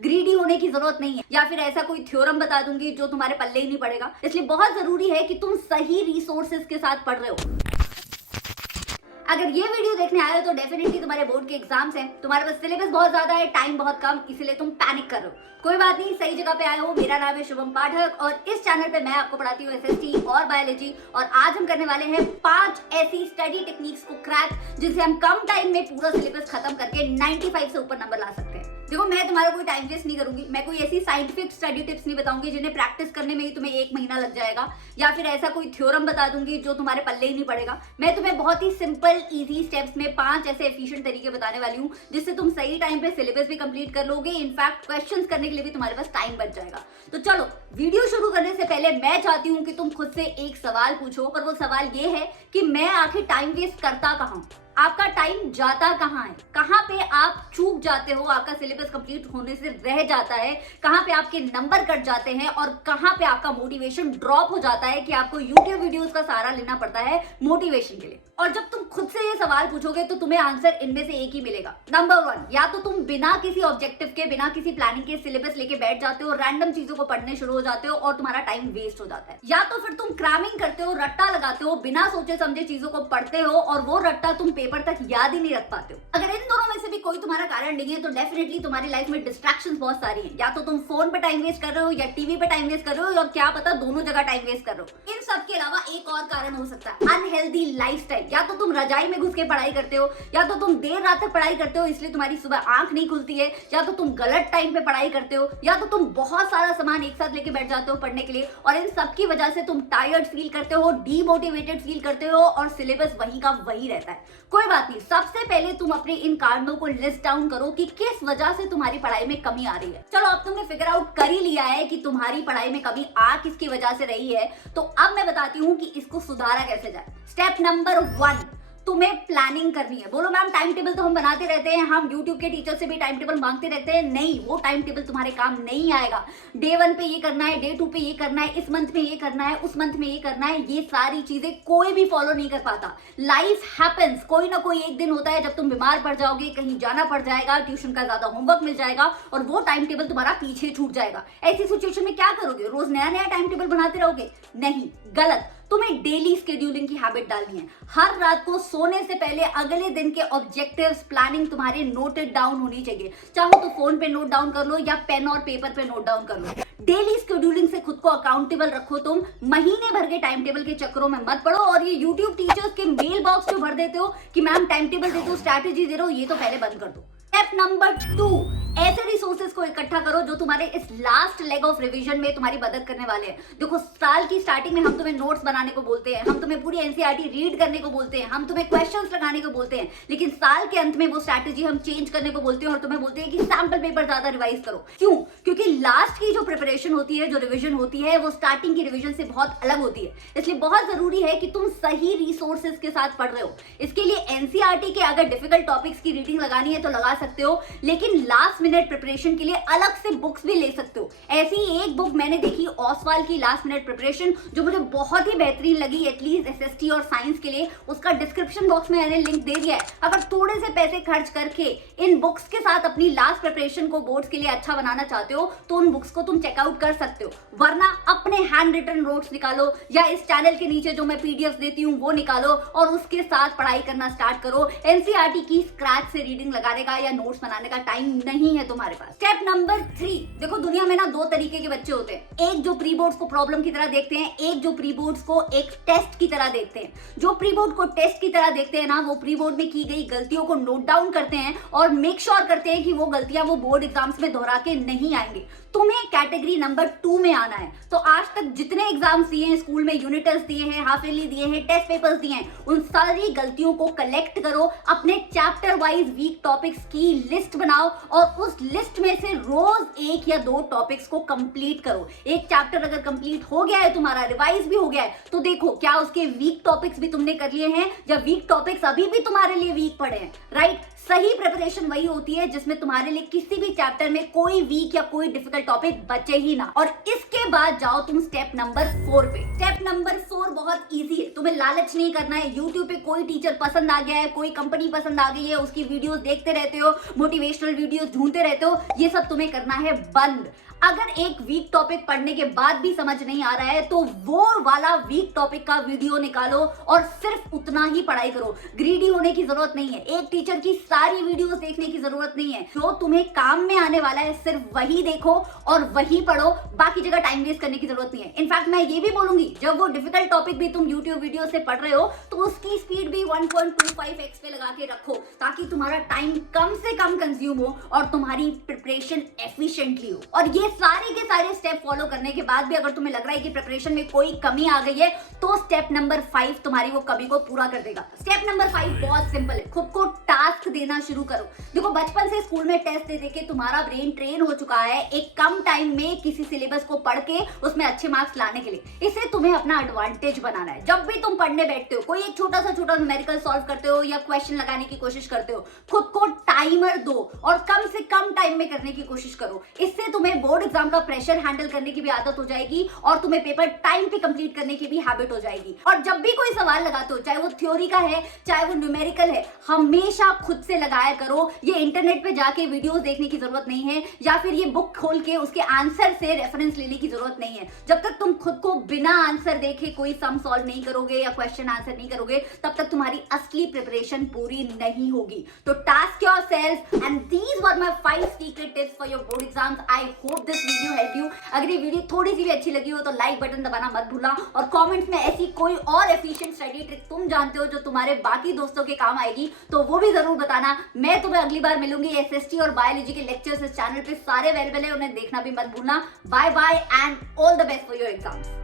Greedy होने की जरूरत नहीं है, या फिर ऐसा कोई थ्योरम बता दूंगी जो तुम्हारे पल्ले ही नहीं पड़ेगा। इसलिए बहुत जरूरी है कि तुम सही रिसोर्सेज के साथ पढ़ रहे हो। अगर ये वीडियो देखने आए हो तो डेफिनेटली तुम्हारे बोर्ड के एग्जाम्स हैं, तुम्हारे पास सिलेबस बहुत ज्यादा है, टाइम बहुत कम, इसीलिए तुम पैनिक कर रहे हो। कोई बात नहीं, सही जगह पे आए हो। मेरा नाम है शुभम पाठक और इस चैनल पे मैं आपको पढ़ाती हूँ एसएसटी और बायोलॉजी। और आज हम करने वाले हैं 5 ऐसी स्टडी टेक्निक्स को क्रैक जिनसे हम कम टाइम में पूरा सिलेबस खत्म करके 95 से ऊपर नंबर ला सकते हैं। देखो, मैं तुम्हारा कोई टाइम वेस्ट नहीं करूंगी, मैं कोई ऐसी साइंटिफिक स्टडी टिप्स नहीं बताऊंगी जिन्हें प्रैक्टिस करने में ही तुम्हें 1 महीना लग जाएगा, या फिर ऐसा कोई थ्योरम बता दूंगी जो तुम्हारे पल्ले ही नहीं पड़ेगा। मैं तुम्हें बहुत ही सिंपल इजी स्टेप्स में 5 ऐसे एफिशिएंट तरीके बताने वाली हूँ जिससे तुम सही टाइम पे सिलेबस भी कंप्लीट कर लोगे। इनफैक्ट क्वेश्चंस करने के लिए भी तुम्हारे पास टाइम बच जाएगा। तो चलो, वीडियो शुरू करने से पहले मैं चाहती हूँ कि तुम खुद से एक सवाल पूछो, और वो सवाल ये है कि मैं आखिर टाइम वेस्ट करता कहाँ हूँ, आपका टाइम जाता कहाँ है, कहाँ पे आप चूक जाते हो, आपका सिलेबस कंप्लीट होने से रह जाता है, कहाँ पे आपके नंबर कट जाते हैं, और कहाँ पे आपका मोटिवेशन ड्रॉप हो जाता है कि आपको यूट्यूब वीडियोस का सहारा लेना पड़ता है मोटिवेशन के लिए। और जब तुम खुद से ये सवाल पूछोगे तो तुम्हें आंसर इनमें से एक ही मिलेगा। नंबर 1, या तो तुम बिना किसी ऑब्जेक्टिव के, बिना किसी प्लानिंग के सिलेबस लेके बैठ जाते हो, रैंडम चीजों को पढ़ने शुरू हो जाते हो और तुम्हारा टाइम वेस्ट हो जाता है, या तो फिर तुम क्रैमिंग करते हो, रट्टा लगाते हो, बिना सोचे समझे चीजों को पढ़ते हो और वो रट्टा तुम पेपर तक याद ही नहीं रख पाते हो। अगर इन दोनों में से भी कोई तुम्हारा कारण नहीं है तो डेफिनेटली तुम्हारी लाइफ में डिस्ट्रैक्शंस बहुत सारी हैं। या तो तुम फोन पे टाइम वेस्ट कर रहे हो, या टीवी पे टाइम वेस्ट कर रहे हो, और क्या पता दोनों जगह टाइम वेस्ट कर रहे हो। इन सब के अलावा एक और कारण हो सकता है अनहेल्दी लाइफस्टाइल। या तो तुम रजाई में घुस के पढ़ाई करते हो, या तो तुम देर रात तक पढ़ाई करते हो इसलिए तुम्हारी सुबह आंख नहीं खुलती है, या तो तुम गलत टाइम पे पढ़ाई करते हो, या तो तुम बहुत सारा सामान एक साथ लेके बैठ जाते हो पढ़ने के लिए, और इन सब की वजह से तुम टायर्ड फील करते हो, डीमोटिवेटेड फील करते हो और सिलेबस वही का वही रहता है। कोई बात नहीं, सबसे पहले तुम अपने इन कारणों को लिस्ट डाउन करो कि किस वजह से तुम्हारी पढ़ाई में कमी आ रही है। चलो, अब तुमने फिगर आउट कर ही लिया है कि तुम्हारी पढ़ाई में कमी आ किसकी वजह से रही है, तो अब मैं बताती हूँ कि इसको सुधारा कैसे जाए। स्टेप नंबर 1, तुम्हें प्लानिंग करनी है। बोलो मैम, टाइम टेबल तो हम बनाते रहते हैं, हम यूट्यूब के टीचर से भी टाइम टेबल मांगते रहते हैं। नहीं, वो टाइम टेबल तुम्हारे काम नहीं आएगा। डे 1 पे ये करना है, डे 2 पे ये करना है, इस मंथ में ये करना है, उस मंथ में ये करना है, ये सारी चीजें कोई भी फॉलो नहीं कर पाता। लाइफ हैपेंस, कोई ना कोई एक दिन होता है जब तुम बीमार पड़ जाओगे, कहीं जाना पड़ जाएगा, ट्यूशन का ज्यादा होमवर्क मिल जाएगा और वो टाइम टेबल तुम्हारा पीछे छूट जाएगा। ऐसी सिचुएशन में क्या करोगे? रोज नया नया टाइम टेबल बनाते रहोगे? नहीं, गलत। तुम्हें डेली स्केड्यूलिंग की हैबिट डालनी है। हर रात को सोने से पहले अगले दिन के ऑब्जेक्टिव्स, प्लानिंग तुम्हारे नोटेड डाउन होनी चाहिए। चाहो तो फोन पे नोट डाउन कर लो या पेन और पेपर पे नोट डाउन कर लो। डेली स्केड्यूलिंग से खुद को अकाउंटेबल रखो। तुम महीने भर के टाइम टेबल के चक्करों में मत पड़ो, और ये यूट्यूब टीचर्स के मेल बॉक्स जो भर देते हो कि मैम टाइम टेबल दे दो, स्ट्रैटेजी दे दो, ये तो पहले बंद कर दो। स्टेप नंबर 2, ऐसे रिसोर्सेज को इकट्ठा करो जो तुम्हारे इस लास्ट लेग ऑफ रिवीजन में तुम्हारी मदद करने वाले हैं। देखो, साल की स्टार्टिंग में हम तुम्हें नोट्स बनाने को बोलते हैं, हम तुम्हें पूरी एनसीईआरटी रीड करने को बोलते हैं, हम तुम्हें क्वेश्चंस लगाने को बोलते हैं, लेकिन साल के अंत में वो स्ट्रैटेजी हम चेंज करने को बोलते हैं और तुम्हें बोलते हैं कि सैंपल पेपर ज्यादा रिवाइज करो। क्यों? क्योंकि लास्ट की जो प्रिपरेशन होती है, जो रिविजन होती है, वो स्टार्टिंग की रिविजन से बहुत अलग होती है। इसलिए बहुत जरूरी है कि तुम सही रिसोर्सेज के साथ पढ़ रहे हो। इसके लिए एनसीईआरटी के अगर डिफिकल्ट टॉपिक्स की रीडिंग लगानी है तो लगा सकते हो, लेकिन लास्ट मिनट प्रिपरेशन के लिए अलग से बुक्स भी ले सकते हो। ऐसी एक बुक मैंने देखी, ओसवाल की लास्ट मिनट प्रिपरेशन, जो मुझे बहुत ही बेहतरीन लगी, एटलीस्ट एसएसटी और साइंस के लिए। उसका डिस्क्रिप्शन बॉक्स में मैंने लिंक दे दिया है। अगर थोड़े से पैसे खर्च करके इन बुक्स के साथ अपनी लास्ट प्रिपरेशन को बोर्ड्स के लिए अच्छा बनाना चाहते हो तो उन बुक्स को तुम चेकआउट कर सकते हो। वरना अपने हैंड रिटन नोट्स निकालो, या इस चैनल के नीचे जो मैं पीडीएफ देती हूँ वो निकालो और उसके साथ पढ़ाई करना स्टार्ट करो। एनसीईआरटी की स्क्रैच से रीडिंग लगाने का या नोट्स बनाने का टाइम नहीं है तुम्हारे पास। स्टेप नंबर 3, देखो, दुनिया में ना 2 तरीके के बच्चे होते हैं। एक जो प्री बोर्ड्स को प्रॉब्लम की तरह देखते हैं, एक जो प्री बोर्ड्स को एक टेस्ट की तरह देखते हैं। जो प्री बोर्ड को टेस्ट की तरह देखते हैं ना, वो प्री बोर्ड में की गई गलतियों को नोट डाउन करते हैं और मेक श्योर करते हैं कि वो गलतियां वो बोर्ड एग्जाम्स में दोहरा के नहीं आएंगे। तुम्हें कैटेगरी नंबर 2 में आना है। तो आज तक जितने एग्जाम्स दिए हैं, स्कूल में यूनिट टेस्ट दिए हैं, हाफ ईयरली दिए हैं, टेस्ट पेपर्स दिए हैं, उन सारी गलतियों को कलेक्ट करो, अपने चैप्टर वाइज वीक टॉपिक्स की लिस्ट बनाओ और उस लिस्ट में से रोज 1 या 2 टॉपिक्स को कंप्लीट करो। एक चैप्टर अगर कंप्लीट हो गया है तुम्हारा, रिवाइज भी हो गया है, तो देखो क्या उसके वीक टॉपिक्स भी तुमने कर लिए हैं या वीक टॉपिक्स अभी भी तुम्हारे लिए वीक पड़े हैं, राइट? सही प्रिपरेशन वही होती है जिसमें तुम्हारे लिए किसी भी चैप्टर में कोई वीक या कोई डिफिकल्ट टॉपिक बचे ही ना। और इसके बाद जाओ तुम स्टेप नंबर 4 पे। स्टेप नंबर 4 बहुत इजी है, तुम्हें लालच नहीं करना है। यूट्यूब पे कोई टीचर पसंद आ गया है, कोई कंपनी पसंद आ गई है, उसकी वीडियोस देखते रहते हो, मोटिवेशनल वीडियोस ढूंढते रहते हो, ये सब तुम्हें करना है बंद। अगर एक वीक टॉपिक पढ़ने के बाद भी समझ नहीं आ रहा है तो वो वाला वीक टॉपिक का वीडियो निकालो और सिर्फ उतना ही पढ़ाई करो। ग्रीडी होने की जरूरत नहीं है, एक टीचर की सारी वीडियोस देखने की जरूरत नहीं है। जो तुम्हें काम में आने वाला है सिर्फ वही देखो और वही पढ़ो, बाकी जगह टाइम वेस्ट करने की जरूरत नहीं है। इनफैक्ट मैं ये भी बोलूंगी, जब वो डिफिकल्ट टॉपिक भी तुम यूट्यूब वीडियो से पढ़ रहे हो तो उसकी स्पीड भी 1.25x पे लगा के रखो, ताकि तुम्हारा टाइम कम से कम कंज्यूम हो और तुम्हारी प्रिपरेशन एफिशिएंटली हो। और ये सारे के सारे स्टेप फॉलो करने के बाद भी अगर तुम्हें लग रहा है कि प्रिपरेशन में कोई कमी आ गई है तो स्टेप नंबर 5 तुम्हारी वो कमी को पूरा कर देगा। स्टेप नंबर 5 बहुत सिंपल है, खुद को टास्क देना शुरू करो। देखो, बचपन से स्कूल में टेस्ट दे के तुम्हारा ब्रेन ट्रेन हो चुका है एक कम टाइम में किसी सिलेबस को पढ़ के उसमें अच्छे मार्क्स लाने के लिए। इसे तुम्हें अपना एडवांटेज बनाना है। जब भी तुम पढ़ने बैठते हो, कोई एक छोटा सा न्यूमेरिकल सॉल्व करते हो या क्वेश्चन लगाने की कोशिश करते हो, खुद को टाइमर दो और कम से कम टाइम में करने की कोशिश करो। इससे तुम्हें बोर्ड एग्जाम का प्रेशर हैंडल करने की भी आदत हो जाएगी और तुम्हें पेपर टाइम पे कंप्लीट करने की भी हैबिट हो जाएगी। और जब भी कोई सवाल लगाते हो, चाहे वो थ्योरी का है चाहे वो न्यूमेरिकल है, हमेशा खुद से लगाया करो। ये इंटरनेट पे जाके वीडियोस देखने की जरूरत नहीं है या फिर ये बुक खोल के उसके आंसर से रेफरेंस लेने की जरूरत नहीं है। जब तक तुम खुद को बिना आंसर देखे कोई सम सॉल्व नहीं करोगे या क्वेश्चन आंसर नहीं करोगे, तब तक तुम्हारी असली प्रिपरेशन पूरी नहीं होगी। तो task yourself and these were my 5 secret tips for your board exams. I hope this video help you. अगर ये वीडियो थोड़ी सी भी अच्छी लगी हो तो लाइक बटन दबाना मत भूलना और कमेंट्स में ऐसी कोई और एफिशिएंट स्टडी ट्रिक तुम जानते हो जो तुम्हारे बाकी दोस्तों के काम आएगी तो वो भी जरूर बताना। मैं तुम्हें अगली बार मिलूंगी। एसएसटी और बायोलॉजी के लेक्चर्स इस चैनल पे सारे अवेलेबल है, उन्हें देखना भी मत भूलना। Bye bye and all the best for your exams.